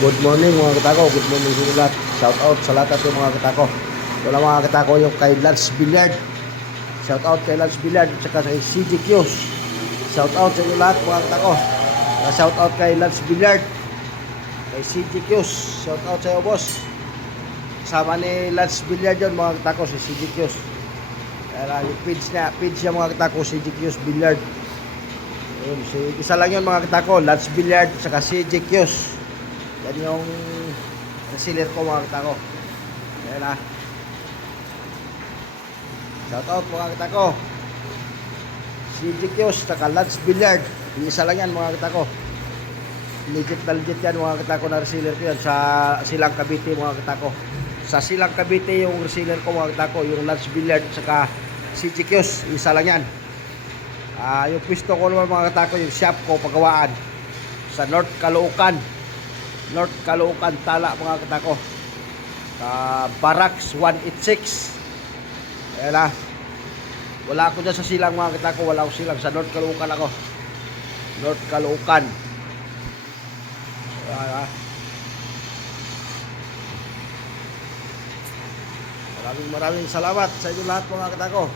Good morning mga katako, good morning sa lahat. Shout out sa lahat natin mga katako. Ito lang mga katako yung kay Lance Billiard. Shout out kay Lance Billiard at saka kay CJ Kios. Shout out sa inyo lahat mga katako. Shout out kay Lance Billiard, kay CJ Kios. Shout out sa iyo boss. Kasama ni Lance Billiard yun mga katako, si CJ Kios. Kaya yung page niya mga katako, CJ Kios Billiard. Isa lang yun mga katako, Lance Billiard at saka CJ Kios. Yan yung reseller ko mga katako. Yan na. Shout out mga katako. CJ Kios, saka Lance Billiard. Isa lang yan mga katako. Legit na legit yan mga katako na reseller ko yan sa Silang Cavite mga katako. Sa Silang Cavite yung reseller ko mga katako, yung Lance Billiard saka CJ Kios. Isa lang yan. Yung pwesto ko naman mga katako, yung shop ko pagawaan sa North Caloocan, Tala mga katako. Barracks 186. Ayan na. Wala ako dyan sa Silang mga katako. Wala ako Silang. Sa North Caloocan ako. North Caloocan. Ayan na. Maraming salamat sa inyo lahat mga katako.